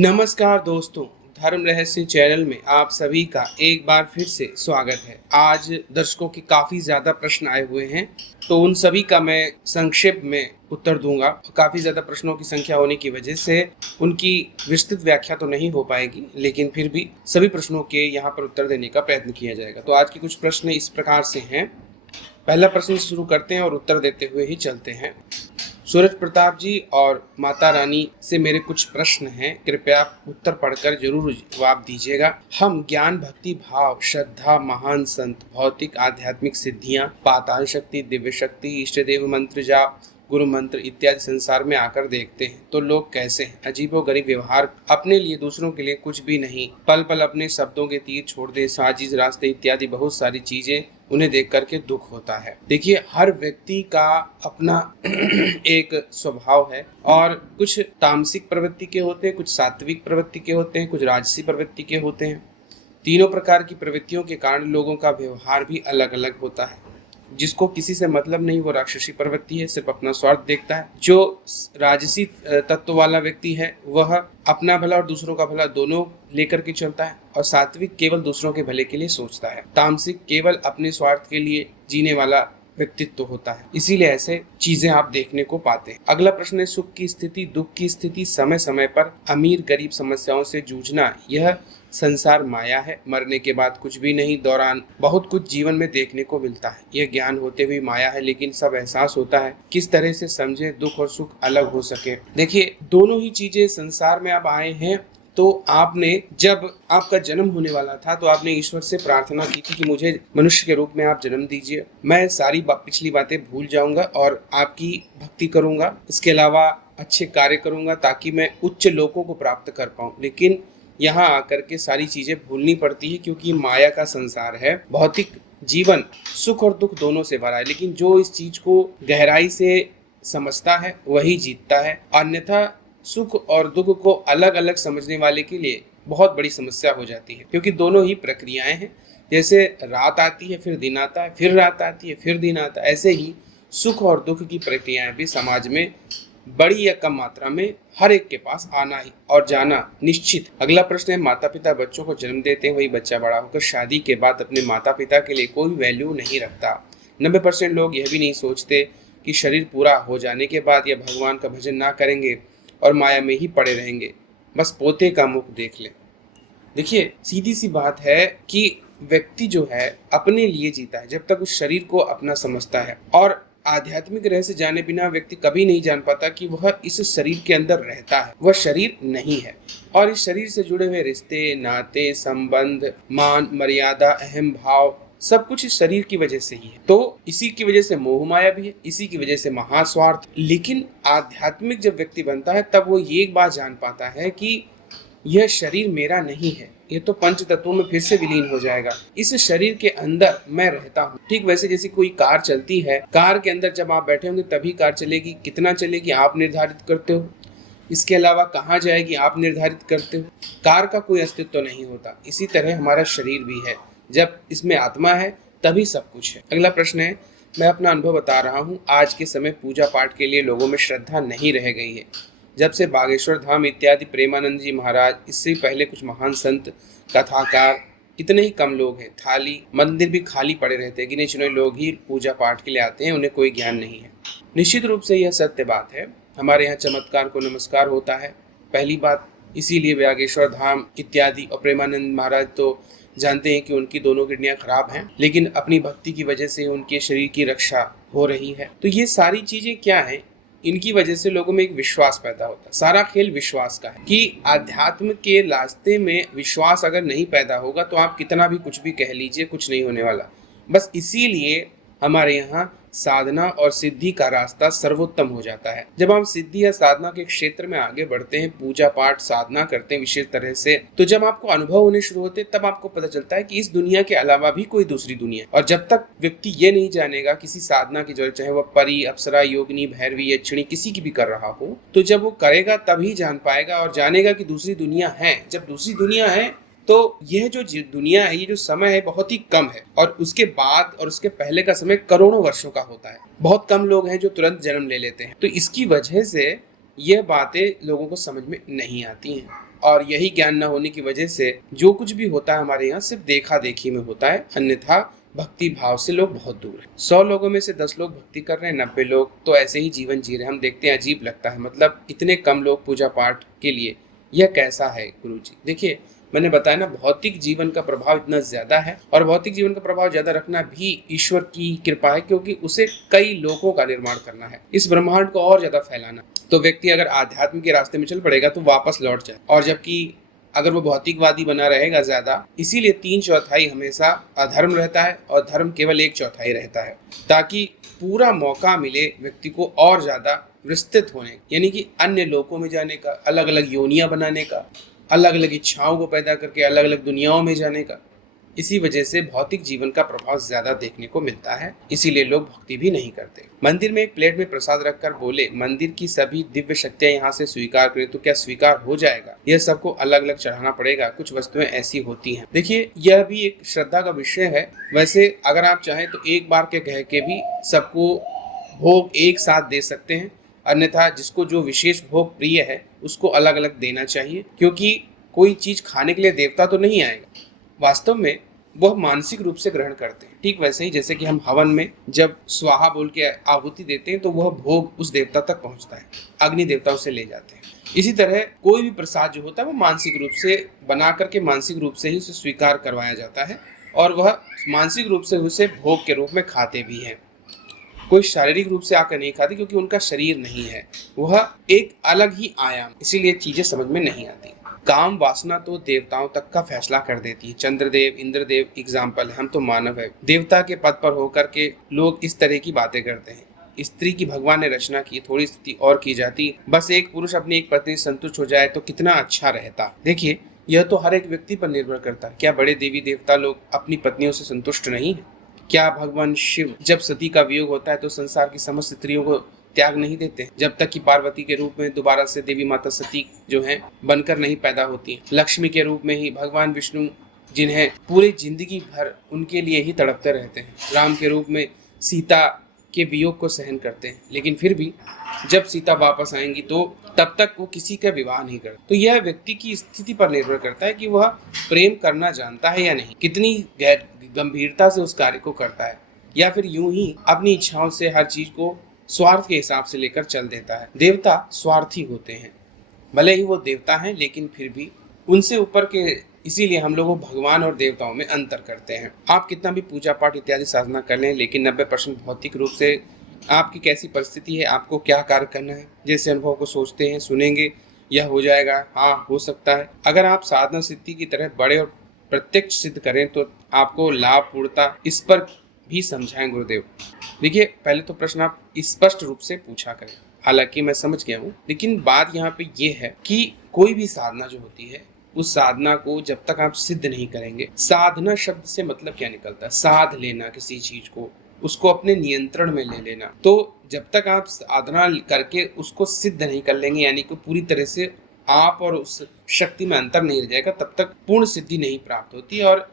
नमस्कार दोस्तों, धर्म रहस्य चैनल में आप सभी का एक बार फिर से स्वागत है। आज दर्शकों के काफ़ी ज़्यादा प्रश्न आए हुए हैं, तो उन सभी का मैं संक्षेप में उत्तर दूंगा। काफ़ी ज़्यादा प्रश्नों की संख्या होने की वजह से उनकी विस्तृत व्याख्या तो नहीं हो पाएगी, लेकिन फिर भी सभी प्रश्नों के यहाँ पर उत्तर देने का प्रयत्न किया जाएगा। तो आज के कुछ प्रश्न इस प्रकार से हैं। पहला प्रश्न शुरू करते हैं और उत्तर देते हुए ही चलते हैं। सूरज प्रताप जी और माता रानी से मेरे कुछ प्रश्न हैं, कृपया उत्तर पढ़कर जरूर जवाब दीजिएगा। हम ज्ञान, भक्ति, भाव, श्रद्धा, महान संत, भौतिक आध्यात्मिक सिद्धियां, पाताल शक्ति, दिव्य शक्ति, इष्ट देव मंत्र जाप, गुरु मंत्र इत्यादि संसार में आकर देखते हैं तो लोग कैसे हैं? अजीबोगरीब व्यवहार, अपने लिए दूसरों के लिए कुछ भी नहीं, पल पल अपने शब्दों के तीर छोड़ दे, साजिश, रास्ते इत्यादि बहुत सारी चीजें उन्हें देख करके दुख होता है। देखिए, हर व्यक्ति का अपना एक स्वभाव है और कुछ तामसिक प्रवृत्ति के होते हैं, कुछ सात्विक प्रवृत्ति के होते हैं, कुछ राजसी प्रवृत्ति के होते हैं। तीनों प्रकार की प्रवृत्तियों के कारण लोगों का व्यवहार भी अलग अलग होता है। जिसको किसी से मतलब नहीं वो राक्षसी प्रवृत्ति है, सिर्फ अपना स्वार्थ देखता है। जो राजसी तत्व वाला व्यक्ति है वह अपना भला और दूसरों का भला दोनों लेकर के चलता है, और सात्विक केवल दूसरों के भले के लिए सोचता है। तामसिक केवल अपने स्वार्थ के लिए जीने वाला व्यक्तित्व होता है। इसीलिए ऐसे चीजें आप देखने को पाते हैं। अगला प्रश्न है, सुख की स्थिति, दुख की स्थिति, समय समय पर अमीर गरीब समस्याओं से जूझना, यह संसार माया है। मरने के बाद कुछ भी नहीं, दौरान बहुत कुछ जीवन में देखने को मिलता है। यह ज्ञान होते हुए माया है, लेकिन सब एहसास होता है। किस तरह से समझे दुख और सुख अलग हो सके? देखिए, दोनों ही चीजें संसार में अब आए हैं। तो आपने जब आपका जन्म होने वाला था तो आपने ईश्वर से प्रार्थना की थी कि मुझे मनुष्य के रूप में आप जन्म दीजिए, मैं सारी पिछली बातें भूल जाऊंगा और आपकी भक्ति करूंगा, इसके अलावा अच्छे कार्य करूंगा ताकि मैं उच्च लोकों को प्राप्त कर पाऊं। लेकिन यहाँ आकर के सारी चीजें भूलनी पड़ती है, क्योंकि माया का संसार है। भौतिक जीवन सुख और दुख दोनों से भरा है, लेकिन जो इस चीज को गहराई से समझता है वही जीतता है। अन्यथा सुख और दुख को अलग अलग समझने वाले के लिए बहुत बड़ी समस्या हो जाती है, क्योंकि दोनों ही प्रक्रियाएं हैं। जैसे रात आती है फिर दिन आता है, फिर रात आती है फिर दिन आता है, ऐसे ही सुख और दुख की प्रक्रियाएं भी समाज में बड़ी या कम मात्रा में हर एक के पास आना ही और जाना निश्चित। अगला प्रश्न है, माता पिता बच्चों को जन्म देते हैं, वही बच्चा बड़ा होकर शादी के बाद अपने माता पिता के लिए कोई वैल्यू नहीं रखता। 90% लोग यह भी नहीं सोचते कि शरीर पूरा हो जाने के बाद यह भगवान का भजन ना करेंगे और माया में ही पड़े रहेंगे, बस पोते का मुख देख लें। देखिए, सीधी सी बात है कि व्यक्ति जो है अपने लिए जीता है जब तक उस शरीर को अपना समझता है, और आध्यात्मिक रहस्य जाने बिना व्यक्ति कभी नहीं जान पाता कि वह इस शरीर के अंदर रहता है, वह शरीर नहीं है। और इस शरीर से जुड़े हुए रिश्ते, नाते, संबंध, मान मर्यादा, अहम भाव, सब कुछ इस शरीर की वजह से ही है। तो इसी की वजह से मोह माया भी है, इसी की वजह से महास्वार्थ। लेकिन आध्यात्मिक जब व्यक्ति बनता है तब वो ये एक बात जान पाता है कि यह शरीर मेरा नहीं है, ये तो पंच तत्वों में फिर से विलीन हो जाएगा। इस शरीर के अंदर मैं रहता हूँ। ठीक वैसे जैसे कोई कार चलती है, कार के अंदर जब आप बैठे होंगे तभी कार चलेगी, कितना चलेगी आप निर्धारित करते हो, इसके अलावा कहाँ जाएगी आप निर्धारित करते हो। कार का कोई अस्तित्व तो नहीं होता। इसी तरह हमारा शरीर भी है, जब इसमें आत्मा है तभी सब कुछ है। अगला प्रश्न है, मैं अपना अनुभव बता रहा हूँ। आज के समय पूजा पाठ के लिए लोगों में श्रद्धा नहीं रह गई है। जब से बागेश्वर धाम इत्यादि, प्रेमानंद जी महाराज, इससे पहले कुछ महान संत, कथाकार, इतने ही कम लोग हैं। थाली मंदिर भी खाली पड़े रहते हैं, गिने चुने लोग ही पूजा पाठ के लिए आते हैं, उन्हें कोई ज्ञान नहीं है। निश्चित रूप से यह सत्य बात है। हमारे यहाँ चमत्कार को नमस्कार होता है, पहली बात। इसीलिए बागेश्वर धाम इत्यादि और प्रेमानंद महाराज तो जानते हैं कि उनकी दोनों किडनियां खराब हैं, लेकिन अपनी भक्ति की वजह से उनके शरीर की रक्षा हो रही है। तो ये सारी चीजें क्या है, इनकी वजह से लोगों में एक विश्वास पैदा होता है। सारा खेल विश्वास का है कि आध्यात्म के रास्ते में विश्वास अगर नहीं पैदा होगा तो आप कितना भी कुछ भी कह लीजिए, कुछ नहीं होने वाला। बस इसीलिए हमारे यहाँ साधना और सिद्धि का रास्ता सर्वोत्तम हो जाता है। जब हम सिद्धि या साधना के क्षेत्र में आगे बढ़ते हैं, पूजा पाठ साधना करते हैं विशेष तरह से, तो जब आपको अनुभव होने शुरू होते तब आपको पता चलता है कि इस दुनिया के अलावा भी कोई दूसरी दुनिया है। और जब तक व्यक्ति ये नहीं जानेगा किसी साधना की जरूरत, चाहे वह परी, अप्सरा, योगिनी, भैरवी, यक्षिणी किसी की भी कर रहा हो, तो जब वो करेगा तभी जान पाएगा और जानेगा कि दूसरी दुनिया है। जब दूसरी दुनिया है तो यह जो दुनिया है, ये जो समय है बहुत ही कम है, और उसके बाद और उसके पहले का समय करोड़ों वर्षों का होता है। बहुत कम लोग हैं जो तुरंत जन्म ले लेते हैं। तो इसकी वजह से यह बातें लोगों को समझ में नहीं आती हैं। और यही ज्ञान न होने की वजह से जो कुछ भी होता है हमारे यहाँ सिर्फ देखा देखी में होता है, अन्यथा भक्ति भाव से लोग बहुत दूर हैं। 100 लोगों में से 10 लोग भक्ति कर रहे हैं, 90 लोग तो ऐसे ही जीवन जी रहे हैं। हम देखते हैं, अजीब लगता है, मतलब इतने कम लोग पूजा पाठ के लिए, यह कैसा है गुरुजी? देखिए, मैंने बताया ना, भौतिक जीवन का प्रभाव इतना ज्यादा है, और भौतिक जीवन का प्रभाव ज्यादा रखना भी ईश्वर की कृपा है, क्योंकि उसे कई लोगों का निर्माण करना है, इस ब्रह्मांड को और ज्यादा फैलाना। तो व्यक्ति अगर आध्यात्म के रास्ते में चल पड़ेगा तो वापस लौट जाए, और जबकि अगर वो भौतिकवादी बना रहेगा ज्यादा, इसीलिए 3/4 हमेशा अधर्म रहता है और धर्म केवल 1/4 रहता है, ताकि पूरा मौका मिले व्यक्ति को और ज्यादा विस्तृत होने, यानी कि अन्य लोकों में जाने का, अलग अलग योनियां बनाने का, अलग अलग इच्छाओं को पैदा करके अलग अलग दुनियाओं में जाने का। इसी वजह से भौतिक जीवन का प्रभाव ज्यादा देखने को मिलता है, इसीलिए लोग भक्ति भी नहीं करते। मंदिर में एक प्लेट में प्रसाद रखकर बोले, मंदिर की सभी दिव्य शक्तियां यहाँ से स्वीकार करें, तो क्या स्वीकार हो जाएगा? यह सबको अलग अलग चढ़ाना पड़ेगा। कुछ वस्तुएं ऐसी होती हैं। देखिए, यह भी एक श्रद्धा का विषय है। वैसे अगर आप चाहें तो एक बार के कह के भी सबको भोग एक साथ दे सकते हैं, अन्यथा जिसको जो विशेष भोग प्रिय है उसको अलग अलग देना चाहिए, क्योंकि कोई चीज खाने के लिए देवता तो नहीं आएगा, वास्तव में वह मानसिक रूप से ग्रहण करते हैं। ठीक वैसे ही जैसे कि हम हवन में जब स्वाहा बोल के आहुति देते हैं तो वह भोग उस देवता तक पहुंचता है, अग्नि देवता उसे ले जाते हैं। इसी तरह कोई भी प्रसाद जो होता है वो मानसिक रूप से बना करके मानसिक रूप से ही उसे स्वीकार करवाया जाता है, और वह मानसिक रूप से उसे भोग के रूप में खाते भी हैं। कोई शारीरिक रूप से आकर नहीं खाते, क्योंकि उनका शरीर नहीं है, वह एक अलग ही आयाम, इसीलिए चीजें समझ में नहीं आती। काम वासना तो देवताओं तक का फैसला कर देती है। चंद्रदेव, इंद्रदेव एग्जाम्पल है, हम तो मानव है। देवता के पद पर होकर के लोग इस तरह की बातें करते हैं। स्त्री की भगवान ने रचना की, थोड़ी स्थिति और की जाती, बस एक पुरुष अपनी एक पत्नी संतुष्ट हो जाए तो कितना अच्छा रहता। देखिए, यह तो हर एक व्यक्ति पर निर्भर करता है। क्या बड़े देवी देवता लोग अपनी पत्नियों से संतुष्ट नहीं है? क्या भगवान शिव जब सती का वियोग होता है तो संसार की समस्त स्त्रियों को त्याग नहीं देते, जब तक कि पार्वती के रूप में दोबारा से देवी माता सती जो हैं बनकर नहीं पैदा होती हैं? लक्ष्मी के रूप में ही भगवान विष्णु, जिन्हें पूरी जिंदगी भर उनके लिए ही तड़पते रहते हैं, राम के रूप में सीता के वियोग को सहन करते हैं, लेकिन फिर भी जब सीता वापस आएंगी तो तब तक वो किसी का विवाह नहीं करते। तो यह व्यक्ति की स्थिति पर निर्भर करता है कि वह प्रेम करना जानता है या नहीं, कितनी गंभीरता से उस कार्य को करता है, या फिर यूं ही अपनी इच्छाओं से हर चीज को स्वार्थ के हिसाब से लेकर चल देता है। देवता स्वार्थी होते हैं, भले ही वो देवता हैं, लेकिन फिर भी उनसे ऊपर के, इसीलिए हम लोग भगवान और देवताओं में अंतर करते हैं। आप कितना भी पूजा पाठ इत्यादि साधना कर लें, लेकिन 90% भौतिक रूप से आपकी कैसी परिस्थिति है, आपको क्या कार्य करना है, जैसे अनुभव को सोचते हैं, सुनेंगे, यह हो जाएगा, हाँ हो सकता है। अगर आप साधना सिद्धि की तरह बड़े और प्रत्यक्ष सिद्ध करें तो आपको लाभ पूर्णता, इस पर भी समझाएं गुरुदेव। देखिए, पहले तो प्रश्न आप स्पष्ट रूप से पूछा करें, हालांकि मैं समझ गया हूँ, लेकिन बात यहाँ पे ये है कि कोई भी साधना जो होती है, उस साधना को जब तक आप सिद्ध नहीं करेंगे, साधना शब्द से मतलब क्या निकलता है? साध लेना किसी चीज को, उसको अपने नियंत्रण में ले लेना। तो जब तक आप साधना करके उसको सिद्ध नहीं कर लेंगे, यानी कि पूरी तरह से आप और उस शक्ति में अंतर नहीं रह जाएगा, तब तक पूर्ण सिद्धि नहीं प्राप्त होती। और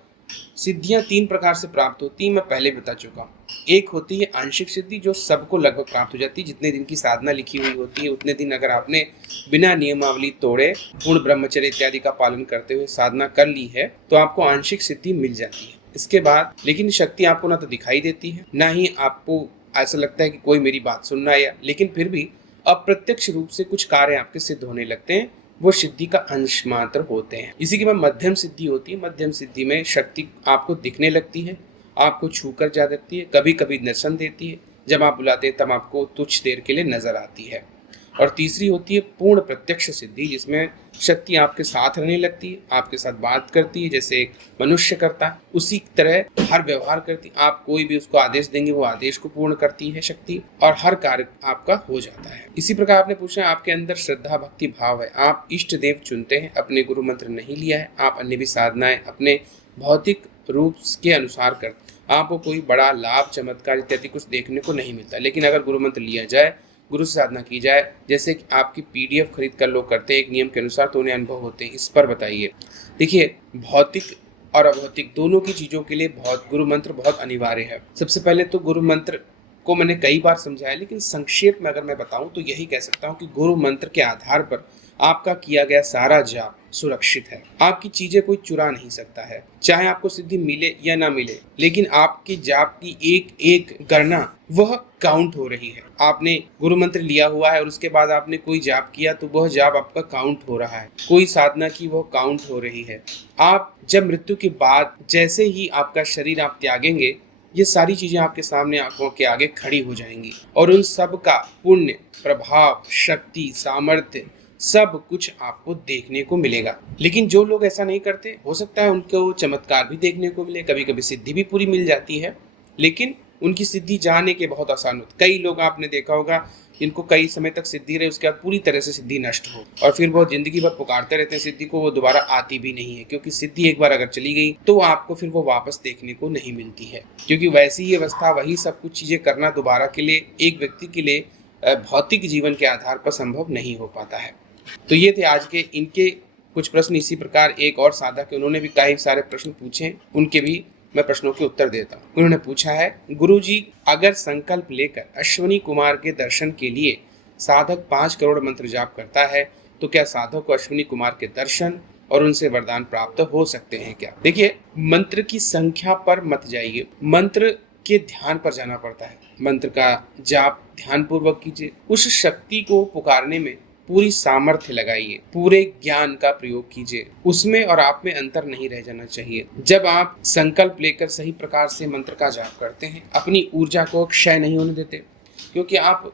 सिद्धियां 3 प्रकार से प्राप्त होती है, मैं पहले बता चुका हूँ। एक होती है आंशिक सिद्धि, जो सबको लगभग प्राप्त हो जाती है। जितने दिन की साधना लिखी हुई होती है, उतने दिन अगर आपने बिना नियमावली तोड़े पूर्ण ब्रह्मचर्य इत्यादि का पालन करते हुए साधना कर ली है, तो आपको आंशिक सिद्धि मिल जाती है। इसके बाद लेकिन शक्ति आपको ना तो दिखाई देती है, ना ही आपको ऐसा लगता है कि कोई मेरी बात सुन रहा है, लेकिन फिर भी अप्रत्यक्ष रूप से कुछ कार्य आपके सिद्ध होने लगते हैं, वो सिद्धि का अंश मात्र होते हैं। इसी के बाद मध्यम सिद्धि होती है। मध्यम सिद्धि में शक्ति आपको दिखने लगती है, आपको छू कर जा देती है, कभी कभी दर्शन देती है, जब आप बुलाते हैं तब आपको तुच्छ देर के लिए नजर आती है। और तीसरी होती है पूर्ण प्रत्यक्ष सिद्धि, जिसमें शक्ति आपके साथ रहने लगती है, आपके साथ बात करती है, जैसे एक मनुष्य करता है उसी तरह हर व्यवहार करती है। आप कोई भी उसको आदेश देंगे, वो आदेश को पूर्ण करती है शक्ति, और हर कार्य आपका हो जाता है। इसी प्रकार आपने पूछा, आपके अंदर श्रद्धा भक्ति भाव है, आप इष्ट देव चुनते हैं, अपने गुरु मंत्र नहीं लिया है, आप अन्य भी साधनाएं अपने भौतिक रूप के अनुसार करते, आपको कोई बड़ा लाभ चमत्कार इत्यादि कुछ देखने को नहीं मिलता। लेकिन अगर गुरु मंत्र लिया जाए, गुरु से साधना की जाए, जैसे कि आपकी PDF खरीद कर लोग करते हैं एक नियम के अनुसार, तो उन्हें अनुभव होते हैं। इस पर बताइए। देखिए, भौतिक और अभौतिक दोनों की चीजों के लिए गुरु मंत्र बहुत अनिवार्य है। सबसे पहले तो गुरु मंत्र को मैंने कई बार समझाया, लेकिन संक्षेप में अगर मैं बताऊं तो यही कह सकता हूं कि गुरु मंत्र के आधार पर आपका किया गया सारा जाप सुरक्षित है। आपकी चीजें कोई चुरा नहीं सकता है, चाहे आपको सिद्धि मिले या ना मिले, लेकिन आपके जाप की एक एक गणना वह काउंट हो रही है। आपने गुरु मंत्र लिया हुआ है और उसके बाद आपने कोई जाप किया तो वह जाप आपका काउंट हो रहा है, कोई साधना की वह काउंट हो रही है। आप जब मृत्यु के बाद जैसे ही आपका शरीर आप त्यागेंगे, ये सारी चीजें आपके सामने आंखों के आगे खड़ी हो जाएंगी और उन सब का पुण्य, प्रभाव, शक्ति, सामर्थ्य सब कुछ आपको देखने को मिलेगा। लेकिन जो लोग ऐसा नहीं करते, हो सकता है उनको चमत्कार भी देखने को मिले, कभी कभी सिद्धि भी पूरी मिल जाती है, लेकिन उनकी सिद्धि जाने के बहुत आसान होता। कई लोग आपने देखा होगा जिनको कई समय तक सिद्धि रहे, उसके बाद पूरी तरह से सिद्धि नष्ट हो और फिर वो जिंदगी भर पुकारते रहते हैं सिद्धि को, वो दोबारा आती भी नहीं है, क्योंकि सिद्धि एक बार अगर चली गई तो आपको फिर वो वापस देखने को नहीं मिलती है। क्योंकि वैसी ही अवस्था, वही सब कुछ चीजें करना दोबारा के लिए एक व्यक्ति के लिए भौतिक जीवन के आधार पर संभव नहीं हो पाता है। तो ये थे आज के इनके कुछ प्रश्न। इसी प्रकार एक और साधक, उन्होंने भी कई सारे प्रश्न पूछे, उनके भी मैं प्रश्नों के उत्तर देता हूँ। उन्होंने पूछा है, गुरुजी अगर संकल्प लेकर अश्विनी कुमार के दर्शन के लिए साधक 5 करोड़ मंत्र जाप करता है तो क्या साधक को अश्विनी कुमार के दर्शन और उनसे वरदान प्राप्त हो सकते हैं क्या? देखिए, मंत्र की संख्या पर मत जाइए, मंत्र के ध्यान पर जाना पड़ता है। मंत्र का जाप ध्यान पूर्वक कीजिए, उस शक्ति को पुकारने में पूरी सामर्थ्य लगाइए, पूरे ज्ञान का प्रयोग कीजिए, उसमें और आप में अंतर नहीं रह जाना चाहिए। जब आप संकल्प लेकर सही प्रकार से मंत्र का जाप करते हैं, अपनी ऊर्जा को क्षय नहीं होने देते, क्योंकि आप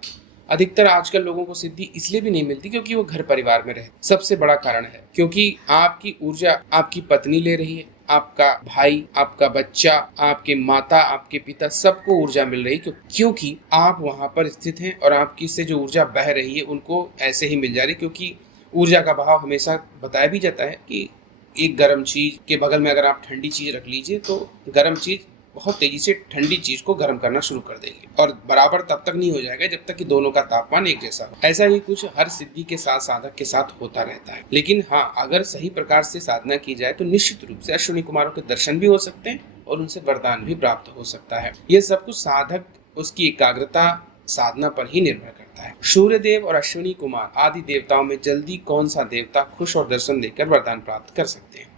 अधिकतर आजकल लोगों को सिद्धि इसलिए भी नहीं मिलती क्योंकि वो घर परिवार में रहे, सबसे बड़ा कारण है क्योंकि आपकी ऊर्जा आपकी पत्नी ले रही है, आपका भाई, आपका बच्चा, आपके माता, आपके पिता, सबको ऊर्जा मिल रही है, क्योंकि आप वहां पर स्थित हैं और आपकी से जो ऊर्जा बह रही है उनको ऐसे ही मिल जा रही है। क्योंकि ऊर्जा का बहाव हमेशा बताया भी जाता है कि एक गर्म चीज के बगल में अगर आप ठंडी चीज रख लीजिए तो गर्म चीज बहुत तेजी से ठंडी चीज को गर्म करना शुरू कर देगी, और बराबर तब तक नहीं हो जाएगा जब तक कि दोनों का तापमान एक जैसा हो। ऐसा ही कुछ हर सिद्धि के साथ साधक के साथ होता रहता है। लेकिन हाँ, अगर सही प्रकार से साधना की जाए तो निश्चित रूप से अश्विनी कुमारों के दर्शन भी हो सकते हैं और उनसे वरदान भी प्राप्त हो सकता है। यह सब कुछ साधक उसकी एकाग्रता साधना पर ही निर्भर करता है। सूर्य देव और अश्विनी कुमार आदि देवताओं में जल्दी कौन सा देवता खुश और दर्शन देकर वरदान प्राप्त कर सकते हैं?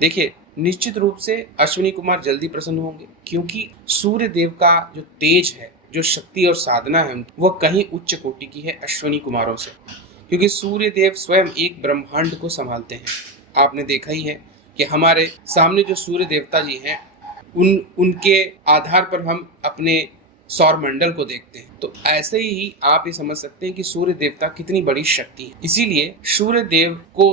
देखिए, निश्चित रूप से अश्विनी कुमार जल्दी प्रसन्न होंगे, क्योंकि सूर्य देव का जो तेज है, जो शक्ति और साधना है, वो कहीं उच्च कोटि की है अश्विनी कुमारों से, क्योंकि सूर्य देव स्वयं एक ब्रह्मांड को संभालते हैं। आपने देखा ही है कि हमारे सामने जो सूर्य देवता जी हैं, उनके आधार पर हम अपने सौर मंडल को देखते हैं। तो ऐसे ही आप ये समझ सकते हैं कि सूर्य देवता कितनी बड़ी शक्ति है। इसीलिए सूर्य देव को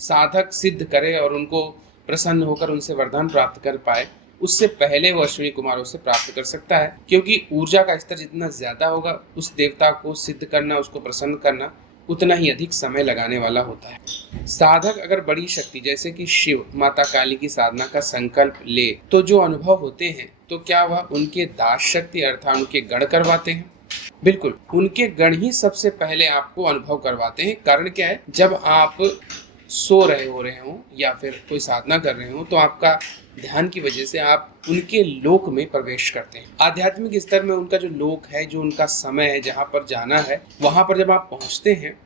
साधक सिद्ध करे और उनको प्रसन्न होकर उनसे वरदान प्राप्त कर पाए, उससे पहले वो अश्विनी कुमारों से प्राप्त कर सकता है, क्योंकि ऊर्जा का स्तर जितना ज्यादा होगा उस देवता को सिद्ध करना, उसको प्रसन्न करना उतना ही अधिक समय लगाने वाला होता है। साधक अगर बड़ी शक्ति जैसे कि शिव, माता काली की साधना का संकल्प ले तो जो अनुभव होते हैं, तो क्या वह उनके दास शक्ति अर्थात उनके गण करवाते हैं? बिल्कुल, उनके गण ही सबसे पहले आपको अनुभव करवाते हैं। कारण क्या है, जब आप सो रहे हो या फिर कोई साधना कर रहे हो तो आपका ध्यान की वजह से आप उनके लोक में प्रवेश करते हैं। आध्यात्मिक स्तर में उनका जो लोक है, जो उनका समय है, जहाँ पर जाना है, वहाँ पर जब आप पहुँचते हैं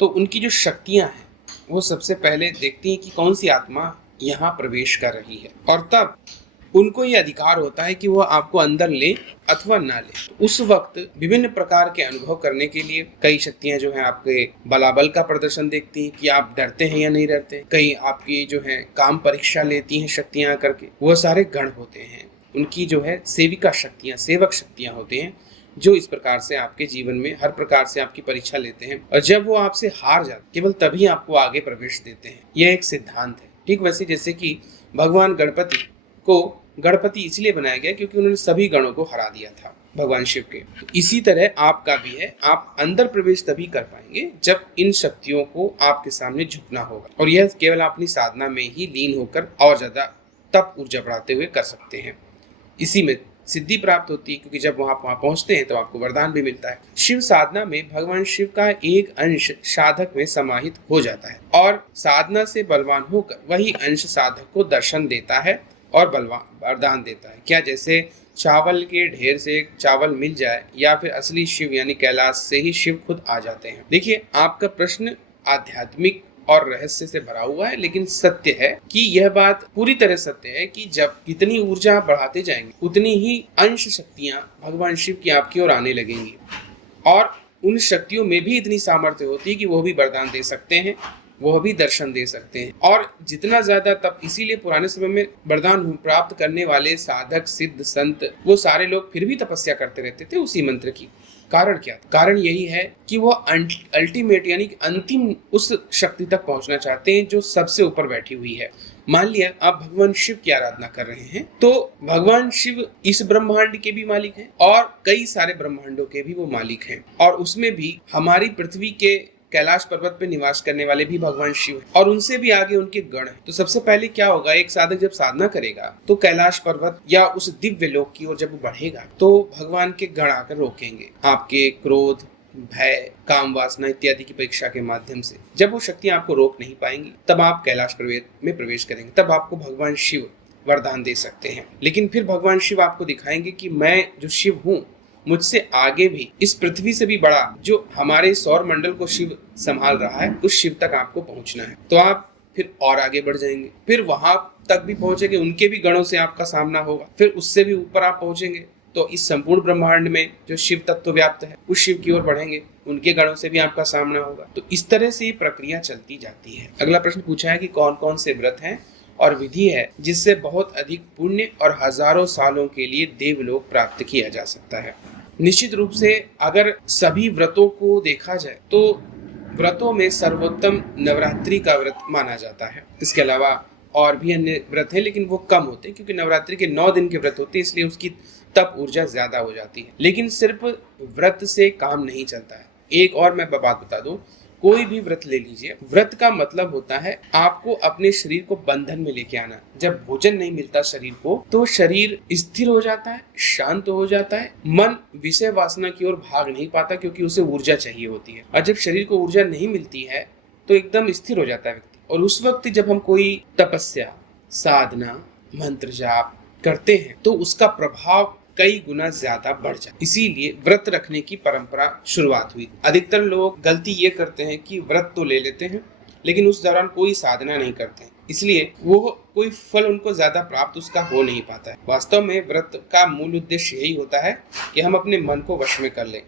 तो उनकी जो शक्तियाँ हैं वो सबसे पहले देखती हैं कि कौन सी आत्मा यहाँ प्रवेश कर रही है, और तब उनको ये अधिकार होता है कि वो आपको अंदर ले अथवा ना ले। उस वक्त विभिन्न प्रकार के अनुभव करने के लिए कई शक्तियां जो हैं आपके बलाबल का प्रदर्शन देखती हैं कि आप डरते हैं या नहीं डरते। कई आपकी जो है काम परीक्षा लेती हैं शक्तियां करके, वो सारे गण होते हैं। उनकी जो है सेविका शक्तियां, सेवक शक्तियां होते हैं, जो इस प्रकार से आपके जीवन में हर प्रकार से आपकी परीक्षा लेते हैं, और जब वो आपसे हार जाते केवल तभी आपको आगे प्रवेश देते हैं। यह एक सिद्धांत है। ठीक वैसे जैसे कि भगवान गणपति को गणपति इसलिए बनाया गया क्योंकि उन्होंने सभी गणों को हरा दिया था भगवान शिव के। तो इसी तरह आपका भी है, आप अंदर प्रवेश तभी कर पाएंगे जब इन शक्तियों को आपके सामने झुकना होगा, और यह केवल अपनी साधना में ही लीन होकर और ज्यादा तप ऊर्जा बढ़ाते हुए कर सकते हैं। इसी में सिद्धि प्राप्त होती है, क्योंकि जब वहां पहुंचते हैं तो आपको वरदान भी मिलता है। शिव साधना में भगवान शिव का एक अंश साधक में समाहित हो जाता है और साधना से बलवान होकर वही अंश साधक को दर्शन देता है और बलवान वरदान देता है। क्या जैसे चावल के ढेर से चावल मिल जाए या फिर असली शिव यानी कैलाश से ही शिव खुद आ जाते हैं। देखिए, आपका प्रश्न आध्यात्मिक और रहस्य से भरा हुआ है, लेकिन सत्य है कि यह बात पूरी तरह सत्य है कि जब कितनी ऊर्जा आप बढ़ाते जाएंगे उतनी ही अंश शक्तियां भगवान शिव की आपकी ओर आने लगेंगी, और उन शक्तियों में भी इतनी सामर्थ्य होती है कि वो भी वरदान दे सकते हैं, वह भी दर्शन दे सकते हैं। और जितना ज्यादा तब, इसीलिए पुराने समय में वरदान प्राप्त करने वाले साधक सिद्ध संत वो सारे लोग फिर भी तपस्या करते रहते थे उसी मंत्र की। कारण क्या था? कारण यही है कि वो अल्टीमेट यानी कि अंतिम उस शक्ति तक पहुंचना चाहते हैं जो सबसे ऊपर बैठी हुई है। मान लिया आप भगवान शिव की आराधना कर रहे हैं, तो भगवान शिव इस ब्रह्मांड के भी मालिक हैं और कई सारे ब्रह्मांडों के भी वो मालिक हैं, और उसमें भी हमारी पृथ्वी के कैलाश पर्वत पे निवास करने वाले भी भगवान शिव हैं, और उनसे भी आगे उनके गण हैं। तो सबसे पहले क्या होगा, एक साधक जब साधना करेगा तो कैलाश पर्वत या उस दिव्य लोक की ओर जब वो बढ़ेगा तो भगवान के गण आकर रोकेंगे आपके क्रोध, भय, काम वासना इत्यादि की परीक्षा के माध्यम से। जब वो शक्तियां आपको रोक नहीं पाएंगी तब आप कैलाश में प्रवेश करेंगे, तब आपको भगवान शिव वरदान दे सकते हैं। लेकिन फिर भगवान शिव आपको दिखाएंगे कि मैं जो शिव हूँ, मुझसे आगे भी इस पृथ्वी से भी बड़ा जो हमारे सौर मंडल को शिव संभाल रहा है, उस शिव तक आपको पहुंचना है। तो आप फिर और आगे बढ़ जाएंगे, फिर वहां तक भी पहुंचेंगे, उनके भी गणों से आपका सामना होगा, फिर उससे भी ऊपर आप पहुंचेंगे तो इस संपूर्ण ब्रह्मांड में जो शिव तत्व व्याप्त है उस शिव की ओर बढ़ेंगे, उनके गणों से भी आपका सामना होगा। तो इस तरह से ये प्रक्रिया चलती जाती है। अगला प्रश्न पूछा है कि कौन कौन से व्रत हैं और विधि है जिससे बहुत अधिक पुण्य और हजारों सालों के लिए देवलोक प्राप्त किया जा सकता है। निश्चित रूप से अगर सभी व्रतों को देखा जाए तो व्रतों में सर्वोत्तम नवरात्रि का व्रत माना जाता है। इसके अलावा और भी अन्य व्रत हैं, लेकिन वो कम होते हैं क्योंकि नवरात्रि के 9 दिन के व्रत होते हैं, इसलिए उसकी तप ऊर्जा ज्यादा हो जाती है। लेकिन सिर्फ व्रत से काम नहीं चलता है। एक और मैं बात बता दूं, कोई भी व्रत ले लीजिए, व्रत का मतलब होता है आपको अपने शरीर को बंधन में लेके आना। जब भोजन नहीं मिलता शरीर को तो शरीर स्थिर हो जाता है, शांत हो जाता है, मन विषय वासना की ओर भाग नहीं पाता क्योंकि उसे ऊर्जा चाहिए होती है। और जब शरीर को ऊर्जा नहीं मिलती है तो एकदम स्थिर हो जाता है व्यक्ति, और उस वक्त जब हम कोई तपस्या, साधना, मंत्र जाप करते हैं तो उसका प्रभाव कई गुना ज्यादा बढ़ जाए। इसीलिए व्रत रखने की परंपरा शुरुआत हुई। अधिकतर लोग गलती ये करते हैं कि व्रत तो ले लेते हैं लेकिन उस दौरान कोई साधना नहीं करते हैं, इसलिए वो कोई फल उनको ज्यादा प्राप्त उसका हो नहीं पाता है। वास्तव में व्रत का मूल उद्देश्य यही होता है कि हम अपने मन को वश में कर लें,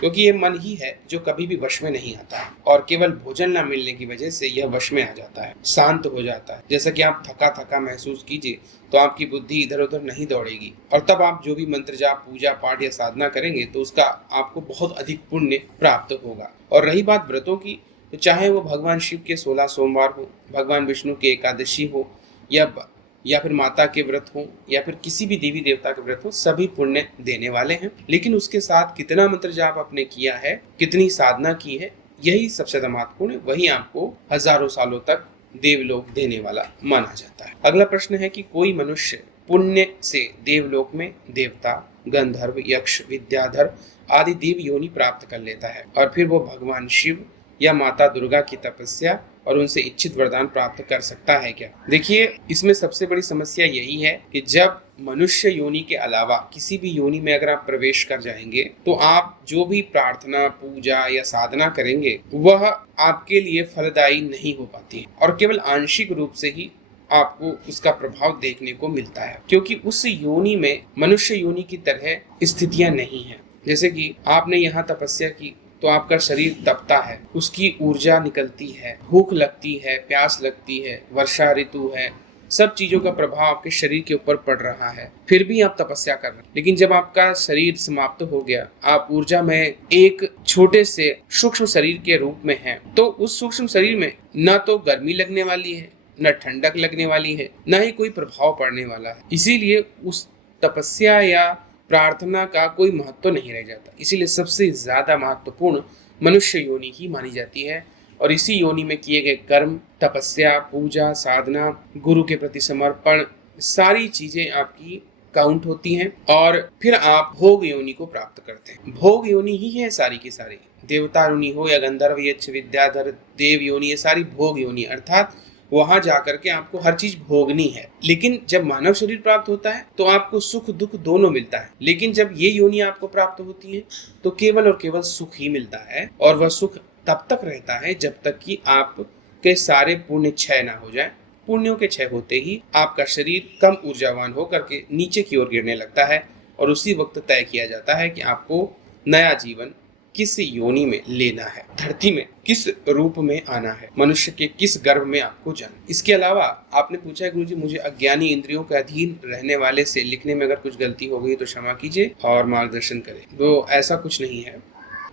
क्योंकि ये मन ही है जो कभी भी वश में नहीं आता है, और केवल भोजन न मिलने की वजह से यह वश में आ जाता है, शांत हो जाता है। जैसा कि आप थका थका महसूस कीजिए तो आपकी बुद्धि इधर उधर नहीं दौड़ेगी, और तब आप जो भी मंत्र जाप, पूजा पाठ या साधना करेंगे तो उसका आपको बहुत अधिक पुण्य प्राप्त होगा। और रही बात व्रतों की, तो चाहे वो भगवान शिव के 16 सोमवार हो, भगवान विष्णु के एकादशी हो, या फिर माता के व्रत हो, या फिर किसी भी देवी देवता के व्रत हो, सभी पुण्य देने वाले हैं। लेकिन उसके साथ कितना मंत्र जाप आपने किया है, कितनी साधना की है, यही सबसे ज्यादा महत्वपूर्ण है। वही आपको हजारों सालों तक देवलोक देने वाला माना जाता है। अगला प्रश्न है कि कोई मनुष्य पुण्य से देवलोक में देवता, गंधर्व, यक्ष, विद्याधर आदि देव योनि प्राप्त कर लेता है, और फिर वो भगवान शिव या माता दुर्गा की तपस्या और उनसे इच्छित वरदान प्राप्त कर सकता है क्या? देखिए, इसमें सबसे बड़ी समस्या यही है कि जब मनुष्य योनि के अलावा किसी भी योनि में अगर आप प्रवेश कर जाएंगे तो आप जो भी प्रार्थना, पूजा या साधना करेंगे वह आपके लिए फलदायी नहीं हो पाती है, और केवल आंशिक रूप से ही आपको उसका प्रभाव देखने को मिलता है, क्योंकि उस योनि में मनुष्य योनि की तरह स्थितियां नहीं है। जैसे कि आपने यहाँ तपस्या की तो आपका शरीर तपता है, उसकी ऊर्जा निकलती है, भूख लगती है, प्यास लगती है, वर्षा ऋतु है, सब चीजों का प्रभाव आपके शरीर के ऊपर पड़ रहा है, फिर भी आप तपस्या कर रहे हैं। लेकिन जब आपका शरीर समाप्त हो गया, आप ऊर्जा में एक छोटे से सूक्ष्म शरीर के रूप में हैं, तो उस सूक्ष्म शरीर में न तो गर्मी लगने वाली है, न ठंडक लगने वाली है, न ही कोई प्रभाव पड़ने वाला है। इसीलिए उस तपस्या या प्रार्थना का कोई महत्व नहीं रह जाता। इसीलिए सबसे ज्यादा महत्वपूर्ण मनुष्य योनि ही मानी जाती है, और इसी योनि में किए गए कर्म, तपस्या, पूजा, साधना, गुरु के प्रति समर्पण, सारी चीजें आपकी काउंट होती हैं, और फिर आप भोग योनि को प्राप्त करते हैं। भोग योनि ही है सारी की सारी, देवता योनि हो या गंधर्व, यक्ष, विद्याधर, देव योनि, ये सारी भोग योनि, अर्थात वहां जाकर के आपको हर चीज भोगनी है। लेकिन जब मानव शरीर प्राप्त होता है तो आपको सुख दुख दोनों मिलता है। लेकिन जब ये योनि आपको प्राप्त होती है तो केवल और केवल सुख ही मिलता है, और वह सुख तब तक रहता है जब तक कि आपके सारे पुण्य क्षय ना हो जाए। पुण्यों के क्षय होते ही आपका शरीर कम ऊर्जावान होकर के नीचे की ओर गिरने लगता है, और उसी वक्त तय किया जाता है कि आपको नया जीवन किस योनि में लेना है, धरती में किस रूप में आना है, मनुष्य के किस गर्भ में आपको जाना। इसके अलावा आपने पूछा है गुरुजी मुझे अज्ञानी इंद्रियों के अधीन रहने वाले से लिखने में अगर कुछ गलती हो गई तो क्षमा कीजिए और मार्गदर्शन करें। तो ऐसा कुछ नहीं है।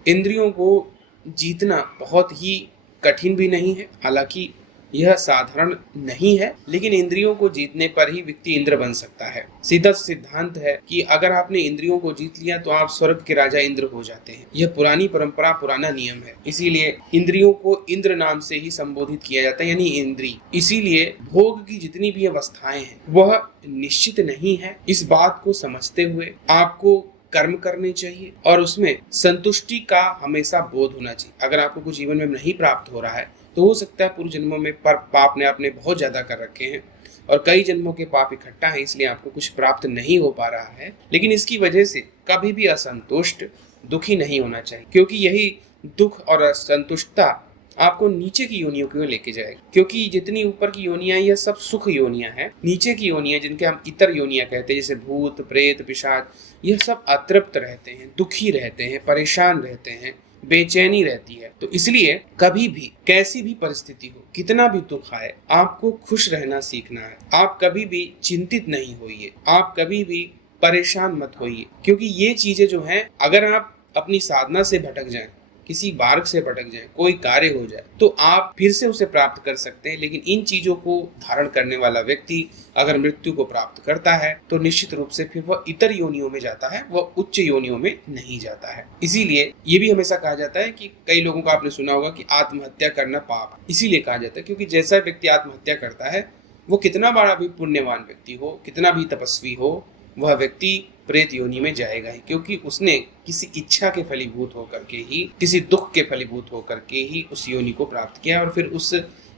इंद्रियों को जीतना बहुत ही कठिन भी नहीं है, हालांकि यह साधारण नहीं है, लेकिन इंद्रियों को जीतने पर ही व्यक्ति इंद्र बन सकता है। सीधा सिद्धांत है कि अगर आपने इंद्रियों को जीत लिया तो आप स्वर्ग के राजा इंद्र हो जाते हैं। यह पुरानी परंपरा, पुराना नियम है। इसीलिए इंद्रियों को इंद्र नाम से ही संबोधित किया जाता है, यानी इंद्री। इसीलिए भोग की जितनी भी अवस्थाएं हैं वह निश्चित नहीं है। इस बात को समझते हुए आपको कर्म करने चाहिए और उसमें संतुष्टि का हमेशा बोध होना चाहिए। अगर आपको कुछ जीवन में नहीं प्राप्त हो रहा है तो हो सकता है पूर्व जन्मों में पाप ने आपने बहुत ज्यादा कर रखे हैं और कई जन्मों के पाप इकट्ठा है, इसलिए आपको कुछ प्राप्त नहीं हो पा रहा है। लेकिन इसकी वजह से कभी भी असंतुष्ट, दुखी नहीं होना चाहिए, क्योंकि यही दुख और असंतुष्टता आपको नीचे की योनियों की ओर लेके जाएगी। क्योंकि जितनी ऊपर की योनियां यह सब सुख योनियां हैं, नीचे की योनियां जिनके हम इतर योनियां कहते हैं जैसे भूत प्रेत पिशाच, यह सब अतृप्त रहते हैं, दुखी रहते हैं, परेशान रहते हैं, बेचैनी रहती है। तो इसलिए कभी भी कैसी भी परिस्थिति हो, कितना भी दुख आए, आपको खुश रहना सीखना है। आप कभी भी चिंतित नहीं होइए, आप कभी भी परेशान मत होइए, क्योंकि ये चीजें जो हैं अगर आप अपनी साधना से भटक जाएं, किसी मार्ग से भटक जाए, कोई कार्य हो जाए तो आप फिर से उसे प्राप्त कर सकते हैं। लेकिन इन चीजों को धारण करने वाला व्यक्ति अगर मृत्यु को प्राप्त करता है तो निश्चित रूप से फिर वह इतर योनियों में जाता है, वह उच्च योनियों में नहीं जाता है। इसीलिए ये भी हमेशा कहा जाता है कि कई लोगों को आपने सुना होगा कि आत्महत्या करना पाप। इसीलिए कहा जाता है क्योंकि जैसा व्यक्ति आत्महत्या करता है वो कितना बड़ा भी पुण्यवान व्यक्ति हो, कितना भी तपस्वी हो, वह व्यक्ति प्रेत योनि में जाएगा ही, क्योंकि उसने किसी इच्छा के फलीभूत होकर के ही, किसी दुख के फलीभूत होकर के ही उस योनि को प्राप्त किया, और फिर उस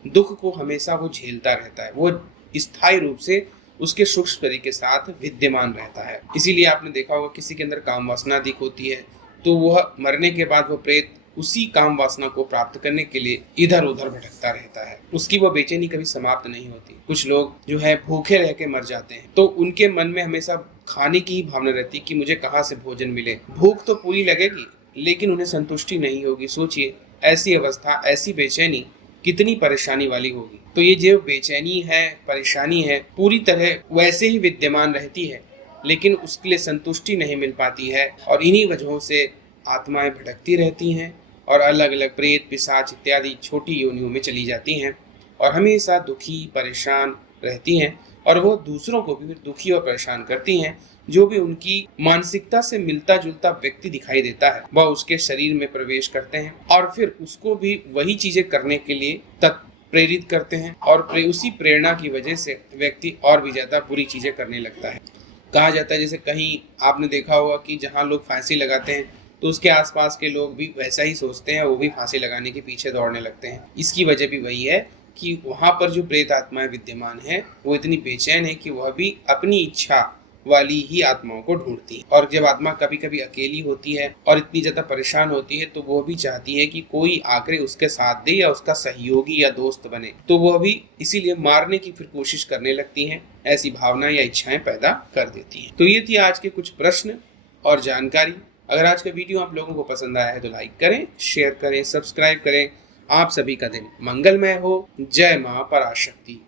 दुख को हमेशा वो झेलता रहता है, वो स्थायी रूप से उसके सूक्ष्म शरीर के साथ विद्यमान रहता है। इसीलिए आपने देखा होगा किसी के अंदर काम वासना अधिक होती है तो वह मरने के बाद वो प्रेत उसी काम वासना को प्राप्त करने के लिए इधर उधर भटकता रहता है, उसकी वो बेचैनी कभी समाप्त नहीं होती। कुछ लोग जो है भूखे रह के मर जाते हैं तो उनके मन में हमेशा खाने की ही भावना रहती है कि मुझे कहाँ से भोजन मिले। भूख तो पूरी लगेगी लेकिन उन्हें संतुष्टि नहीं होगी। सोचिए ऐसी अवस्था, ऐसी बेचैनी कितनी परेशानी वाली होगी। तो ये जो बेचैनी है, परेशानी है, पूरी तरह वैसे ही विद्यमान रहती है लेकिन उसके लिए संतुष्टि नहीं मिल पाती है, और इन्हीं वजहों से आत्माएं भटकती रहती हैं और अलग अलग प्रेत पिशाच इत्यादि छोटी योनियों में चली जाती हैं और हमेशा दुखी परेशान रहती हैं, और वो दूसरों को भी दुखी और परेशान करती हैं। जो भी उनकी मानसिकता से मिलता जुलता व्यक्ति दिखाई देता है वह उसके शरीर में प्रवेश करते हैं और फिर उसको भी वही चीजें करने के लिए प्रेरित करते हैं, और उसी प्रेरणा की वजह से व्यक्ति और भी ज्यादा बुरी चीजें करने लगता है। कहा जाता है जैसे कहीं आपने देखा होगा कि जहाँ लोग फांसी लगाते हैं तो उसके आसपास के लोग भी वैसा ही सोचते हैं, वो भी फांसी लगाने के पीछे दौड़ने लगते हैं। इसकी वजह भी वही है कि वहाँ पर जो प्रेत आत्माएं विद्यमान है वो इतनी बेचैन है कि वह भी अपनी इच्छा वाली ही आत्माओं को ढूंढती है, और जब आत्मा कभी कभी अकेली होती है और इतनी ज्यादा परेशान होती है तो वह भी चाहती है कि कोई आकर उसके साथ दे या उसका सहयोगी या दोस्त बने, तो वह भी इसीलिए मारने की फिर कोशिश करने लगती हैं, ऐसी भावना या इच्छाएं पैदा कर देती हैं। तो ये थी आज के कुछ प्रश्न और जानकारी। अगर आज का वीडियो आप लोगों को पसंद आया है तो लाइक करें, शेयर करें, सब्सक्राइब करें। आप सभी का दिन मंगलमय हो। जय मां पराशक्ति।